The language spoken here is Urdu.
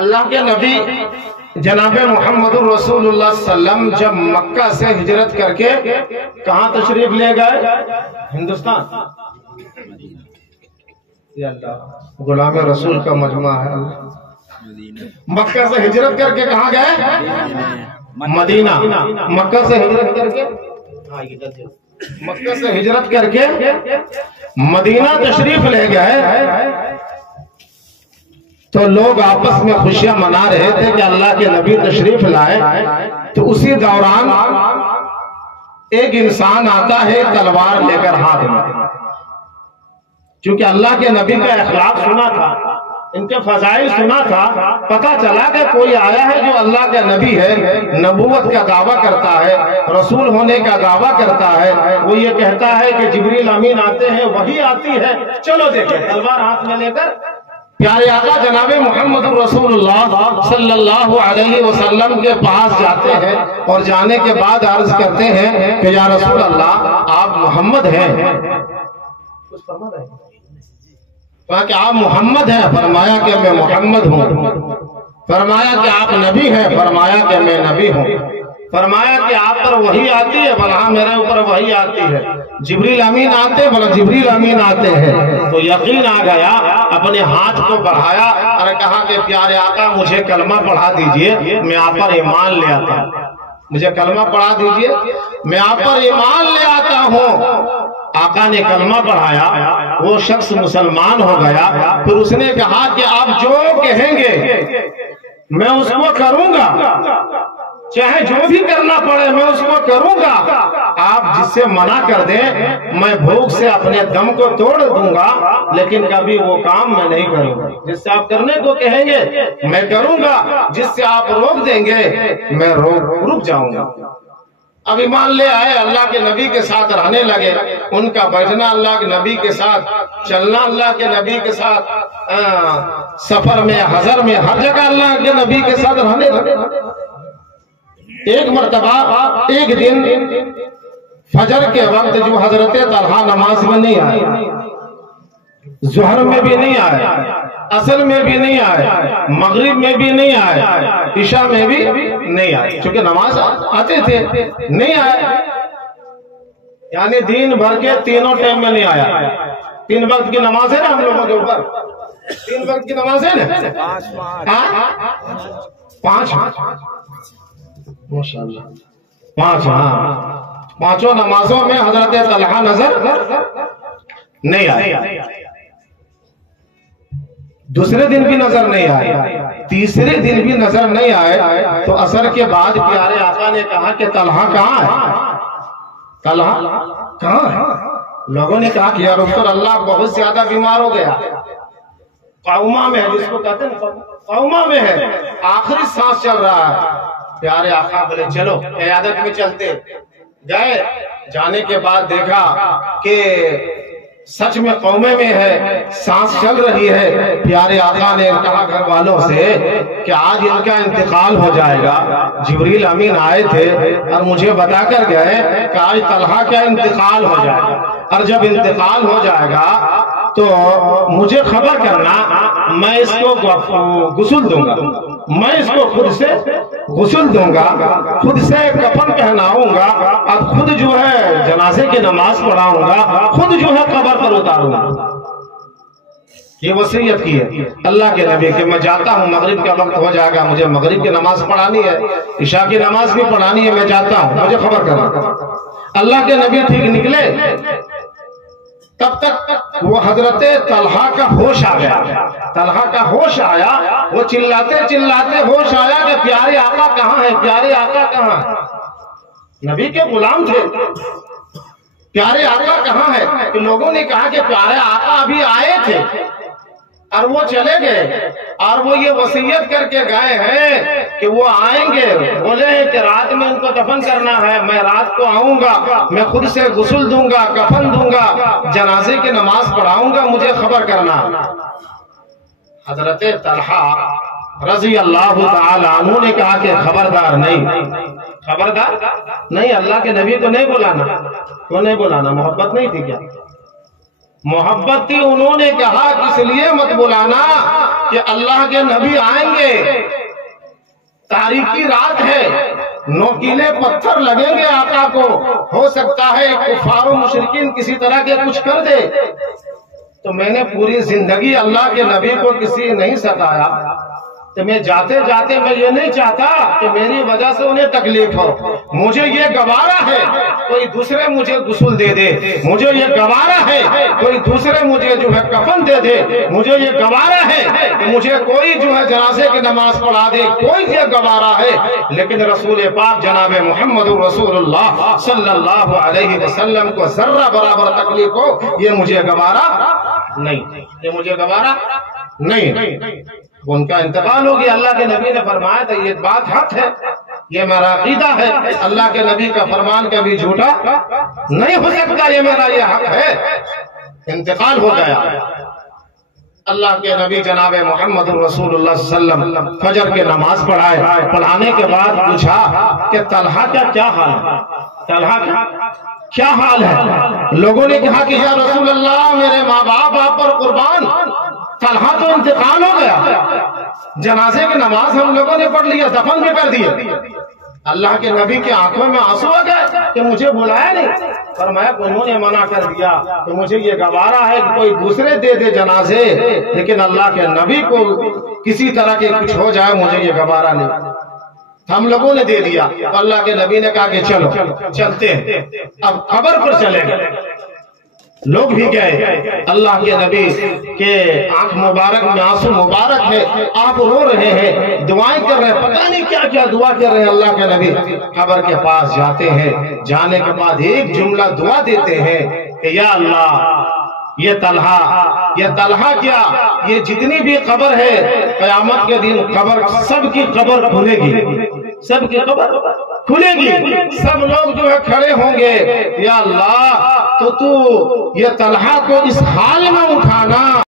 اللہ کے نبی جناب محمد رسول اللہ صلی اللہ علیہ وسلم جب مکہ سے ہجرت کر کے کہاں تشریف لے گئے؟ ہندوستان. یا اللہ غلام رسول کا مجمع ہے. مکہ سے ہجرت کر کے کہاں گئے؟ مدینہ. مکہ سے ہجرت کر کے مدینہ تشریف لے گئے. تو لوگ آپس میں خوشیاں منا رہے تھے کہ اللہ کے نبی تشریف لائے. تو اسی دوران ایک انسان آتا ہے تلوار لے کر ہاتھ میں. چونکہ اللہ کے نبی کا اخلاق سنا تھا، ان کے فضائل سنا تھا، پتا چلا کہ کوئی آیا ہے جو اللہ کا نبی ہے، نبوت کا دعویٰ کرتا ہے، رسول ہونے کا دعویٰ کرتا ہے. وہ یہ کہتا ہے کہ جبریل امین آتے ہیں، وحی آتی ہے. چلو دیکھیں. تلوار ہاتھ میں لے کر پیارے آقا جناب محمد رسول اللہ صلی اللہ علیہ وسلم کے پاس جاتے ہیں اور جانے کے بعد عرض کرتے ہیں کہ یا رسول اللہ آپ محمد ہیں. کچھ فرما رہے ہیں کہ آپ محمد ہیں. فرمایا کہ میں محمد ہوں. فرمایا کہ آپ نبی ہیں. فرمایا کہ میں نبی ہوں. فرمایا کہ آپ پر وحی آتی ہے. بلا میرے اوپر وحی آتی ہے. جبریل امین آتے؟ بلا جبریل امین آتے ہیں. تو یقین آ گیا. اپنے ہاتھ کو بڑھایا اور کہا کہ پیارے آقا مجھے کلمہ پڑھا دیجئے، میں آپ پر ایمان لے آتا ہوں. مجھے کلمہ پڑھا دیجئے، میں آپ پر ایمان لے آتا ہوں. آقا نے کلمہ پڑھایا، وہ شخص مسلمان ہو گیا. پھر اس نے کہا کہ آپ جو کہیں گے میں اس کو کروں گا، چاہے جو بھی کرنا پڑے میں اس کو کروں گا. آپ جس سے منع کر دیں میں بھوک سے اپنے دم کو توڑ دوں گا، لیکن کبھی وہ کام میں نہیں کروں گا. جس سے آپ کرنے کو کہیں گے میں کروں گا، جس سے آپ روک دیں گے میں رک جاؤں گا. اب ایمان لے آئے، اللہ کے نبی کے ساتھ رہنے لگے. ان کا بیٹھنا اللہ کے نبی کے ساتھ، چلنا اللہ کے نبی کے ساتھ، سفر میں حضر میں ہر جگہ اللہ کے نبی کے ساتھ رہنے لگے. ایک مرتبہ ایک دن فجر کے وقت جو حضرت طلحہ نماز میں نہیں آئے، ظہر میں بھی نہیں آئے، عصر میں بھی نہیں آئے، مغرب میں بھی نہیں آئے، عشاء میں بھی نہیں آئے. چونکہ نماز آتے تھے نہیں آئے، یعنی دین بھر کے تینوں ٹائم میں نہیں آیا. 3 وقت کی نماز ہے نا ہم لوگوں کے اوپر، 3 وقت کی نماز ہے نا، 5 ماشاءاللہ 5. پانچوں نمازوں میں حضرت طلحہ نظر نہیں آئے. دوسرے دن بھی نظر نہیں آئے، تیسرے دن بھی نظر نہیں آئے. تو عصر کے بعد پیارے آقا نے کہا کہ طلحہ کہاں ہے؟ طلحہ کہاں ہے؟ لوگوں نے کہا کہ یا رسول اللہ بہت زیادہ بیمار ہو گیا، قوما میں ہے، جس کو کہتے ہیں قوما میں ہے، آخری سانس چل رہا ہے. پیارے آقا بولے چلو عیادت میں چلتے. گئے، جانے کے بعد دیکھا کہ سچ میں قومے میں ہے، سانس چل رہی ہے. پیارے آقا نے کہا گھر والوں سے کہ آج ان کا انتقال ہو جائے گا. جبریل امین آئے تھے اور مجھے بتا کر گئے کہ آج طلحہ کا انتقال ہو جائے گا، اور جب انتقال ہو جائے گا تو مجھے خبر کرنا، میں اس کو غسل دوں گا، میں اس کو خود سے غسل دوں گا، خود سے کفن پہناؤں گا، اور خود جو ہے جنازے کی نماز پڑھاؤں گا، خود جو ہے قبر پر اتاروں گا. یہ وصیت کی ہے اللہ کے نبی کہ میں جاتا ہوں، مغرب کا وقت ہو جائے گا، مجھے مغرب کی نماز پڑھانی ہے، عشاء کی نماز بھی پڑھانی ہے، میں جاتا ہوں، مجھے خبر کرنا. اللہ کے نبی ٹھیک نکلے، تب تک وہ حضرت طلحہ کا ہوش آ گیا. طلحہ کا ہوش آیا، وہ چلاتے چلاتے ہوش آیا کہ پیارے آقا کہاں ہے، پیارے آقا کہاں ہے. نبی کے غلام تھے، پیارے آقا کہاں ہے. کہ لوگوں نے کہا کہ پیارے آقا ابھی آئے تھے اور وہ چلے گئے، اور وہ یہ وصیت کر کے گئے ہیں کہ وہ آئیں گے. بولے ہیں کہ رات میں ان کو دفن کرنا ہے، میں رات کو آؤں گا، میں خود سے غسل دوں گا، کفن دوں گا، جنازے کی نماز پڑھاؤں گا، مجھے خبر کرنا. حضرت طلحہ رضی اللہ تعالی عنہ نے کہا کہ خبردار نہیں، خبردار نہیں، اللہ کے نبی کو نہیں بلانا. کیوں نہیں بلانا؟ محبت نہیں تھی کیا؟ محبت تھی. انہوں نے کہا کہ اس لیے مت بلانا کہ اللہ کے نبی آئیں گے، تاریکی رات ہے، نوکیلے پتھر لگیں گے آقا کو، ہو سکتا ہے کفار و مشرکین کسی طرح کے کچھ کر دے، تو میں نے پوری زندگی اللہ کے نبی کو کسی نہیں ستایا، تو میں جاتے جاتے میں یہ نہیں چاہتا کہ میری وجہ سے انہیں تکلیف ہو، مجھے یہ گوارا ہے کوئی دوسرے مجھے غسل دے دے، مجھے یہ گوارا ہے کوئی دوسرے مجھے جو ہے کفن دے دے، مجھے یہ گوارا ہے کہ مجھے کوئی جو ہے جنازے کی نماز پڑھا دے، کوئی یہ گوارا ہے، لیکن رسول پاک جناب محمد رسول اللہ صلی اللہ علیہ وسلم کو ذرہ برابر تکلیف ہو، یہ مجھے گوارا نہیں، یہ مجھے گوارا نہیں۔ ان کا انتقال ہو گیا، اللہ کے نبی نے فرمایا تھا یہ بات حق ہے، یہ میرا عقیدہ ہے، اللہ کے نبی کا فرمان کبھی جھوٹا نہیں ہو سکتا، یہ میرا یہ حق ہے۔ انتقال ہو گیا، اللہ کے نبی جناب محمد رسول اللہ صلی اللہ علیہ وسلم فجر کے نماز پڑھانے کے بعد پوچھا کہ طلحہ کا کیا حال ہے، طلحہ کا کیا حال ہے؟ لوگوں نے کہا کہ یا رسول اللہ میرے ماں باپ آپ پر قربان، طلحہ تو انتقال ہو گیا، جنازے کی نماز ہم لوگوں نے پڑھ لیا، دفن بھی کر دیا۔ اللہ کے نبی کی آنکھوں میں آنسو آ گئے کہ مجھے بلایا نہیں، فرمایا انہوں نے منع کر دیا کہ مجھے یہ گوارا ہے کہ کوئی دوسرے دے دے جنازے، لیکن اللہ کے نبی کو کسی طرح کے کچھ ہو جائے مجھے یہ گوارا نہیں۔ ہم لوگوں نے دے دیا، تو اللہ کے نبی نے کہا کہ چلو چلتے ہیں، اب قبر پر چلے گئے، لوگ بھی گئے، اللہ کے نبی کے آنکھ مبارک میں آنسو مبارک ہے، آپ رو رہے ہیں، دعائیں کر رہے ہیں، پتہ نہیں کیا کیا دعا کر رہے ہیں۔ اللہ کے نبی قبر کے پاس جاتے ہیں، جانے کے بعد ایک جملہ دعا دیتے ہیں کہ یا اللہ یہ طلحہ کیا، یہ جتنی بھی قبر ہے قیامت کے دن قبر سب کی قبر کھلے گی، سب کی قبر کھلے گی، سب لوگ جو ہے کھڑے ہوں گے، یا اللہ تو یہ طلحہ کو اس حال میں اٹھانا